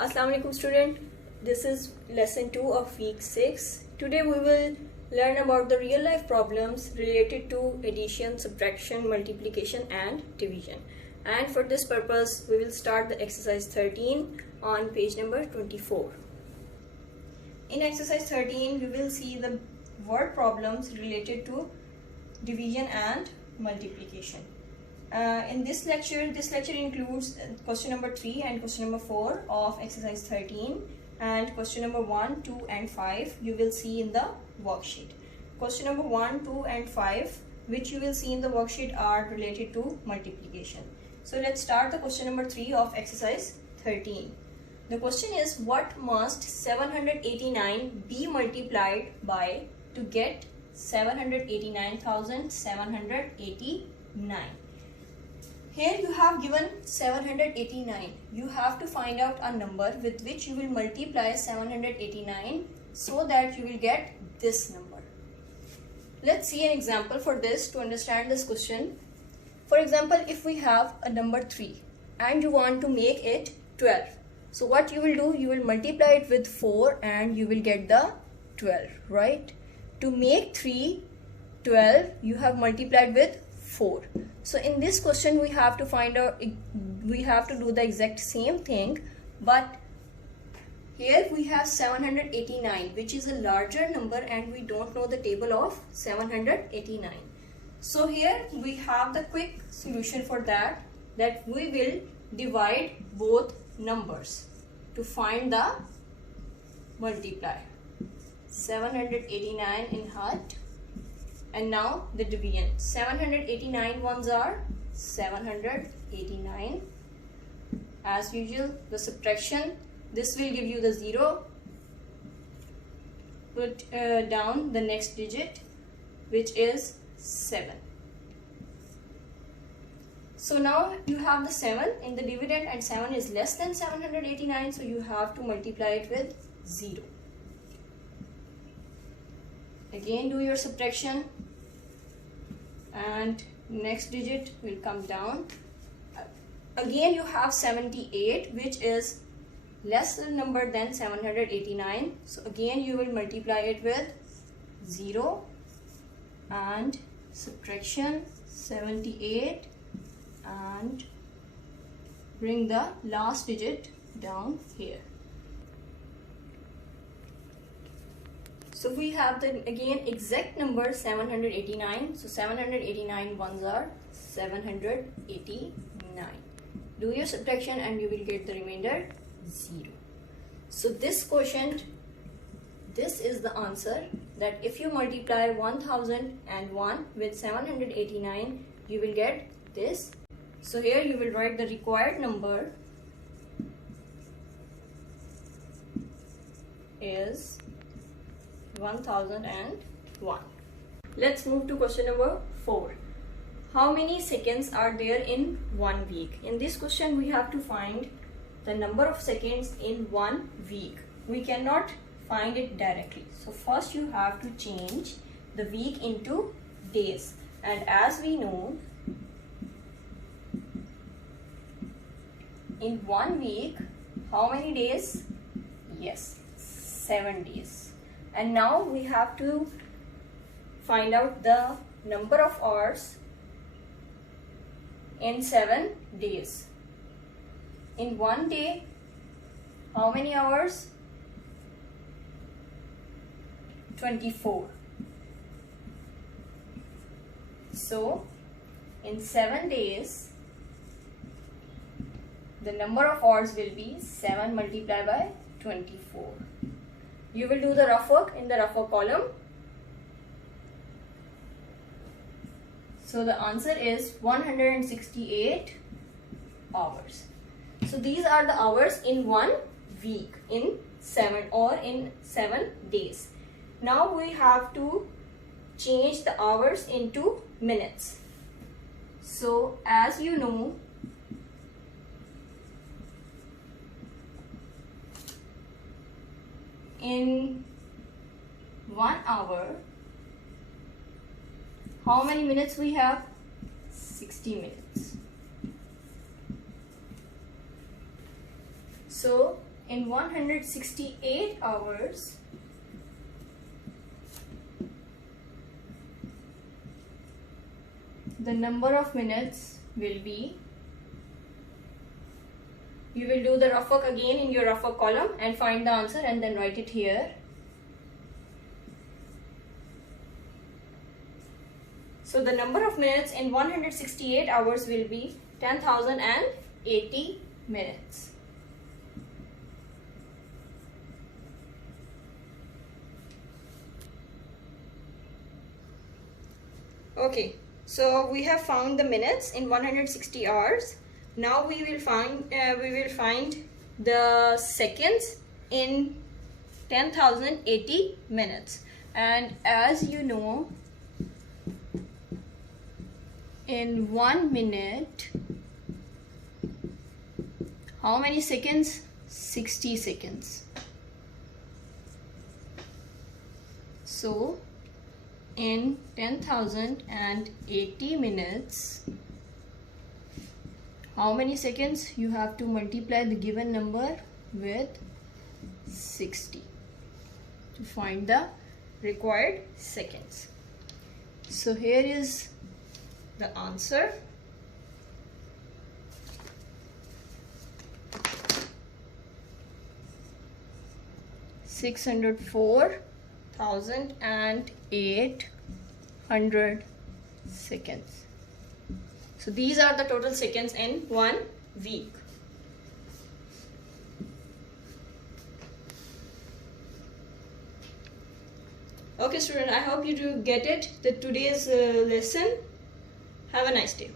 Assalamu alaikum student. This is lesson 2 of week 6. Today we will learn about the real life problems related to addition, subtraction, multiplication and division. And for this purpose we will start the exercise 13 on page number 24. In exercise 13 we will see the word problems related to division and multiplication. In this lecture includes question number 3 and question number 4 of exercise 13, and question number 1, 2 and 5 you will see in the worksheet. Question number 1, 2 and 5 which you will see in the worksheet are related to multiplication. So let's start the question number 3 of exercise 13. The question is, what must 789 be multiplied by to get 789,789? Here you have given 789. You have to find out a number with which you will multiply 789 so that you will get this number. Let's see an example for this to understand this question. For example, if we have a number 3 and you want to make it 12. So what you will do, you will multiply it with 4 and you will get the 12, right? To make 3 12, you have multiplied with 4. So in this question we have to find out, we have to do the exact same thing, but here we have 789 which is a larger number and we don't know the table of 789. So here we have the quick solution for that we will divide both numbers to find the multiplier. 789 in heart. And now the division. 789 ones are 789. As usual, the subtraction. This will give you the 0. Put down the next digit, which is 7. So now you have the 7 in the dividend and 7 is less than 789. So you have to multiply it with 0. Again do your subtraction and next digit will come down. Again you have 78 which is less than number than 789. So again you will multiply it with 0 and subtraction 78 and bring the last digit down here. So we have the again exact number 789. So 789 ones are 789. Do your subtraction and you will get the remainder 0. So this quotient, this is the answer, that if you multiply 1001 with 789 you will get this. So here you will write the required number is 1001. Let's move to question number 4. How many seconds are there in 1 week? In this question we have to find the number of seconds in 1 week. We cannot find it directly. So first you have to change the week into days. And as we know, in 1 week, how many days? Yes, 7 days. And now we have to find out the number of hours in 7 days. In 1 day, how many hours? 24. So in 7 days, the number of hours will be 7 multiplied by 24. You will do the rough work in the rough work column. So the answer is 168 hours. So these are the hours in 1 week in 7 days. Now we have to change the hours into minutes. So as you know, in 1 hour, how many minutes we have? 60 minutes. So in 168 hours, the number of minutes will be, you will do the rough work again in your rough work column and find the answer and then write it here. So the number of minutes in 168 hours will be 10,080 minutes. Okay, so we have found the minutes in 160 hours. Now we will find the seconds in 10,080 minutes. And as you know, in 1 minute, how many seconds? 60 seconds. So in 10,080 minutes, how many seconds? You have to multiply the given number with 60 to find the required seconds. So here is the answer. $604,800 seconds. So these are the total seconds in 1 week. Okay student, I hope you do get it, today's lesson. Have a nice day.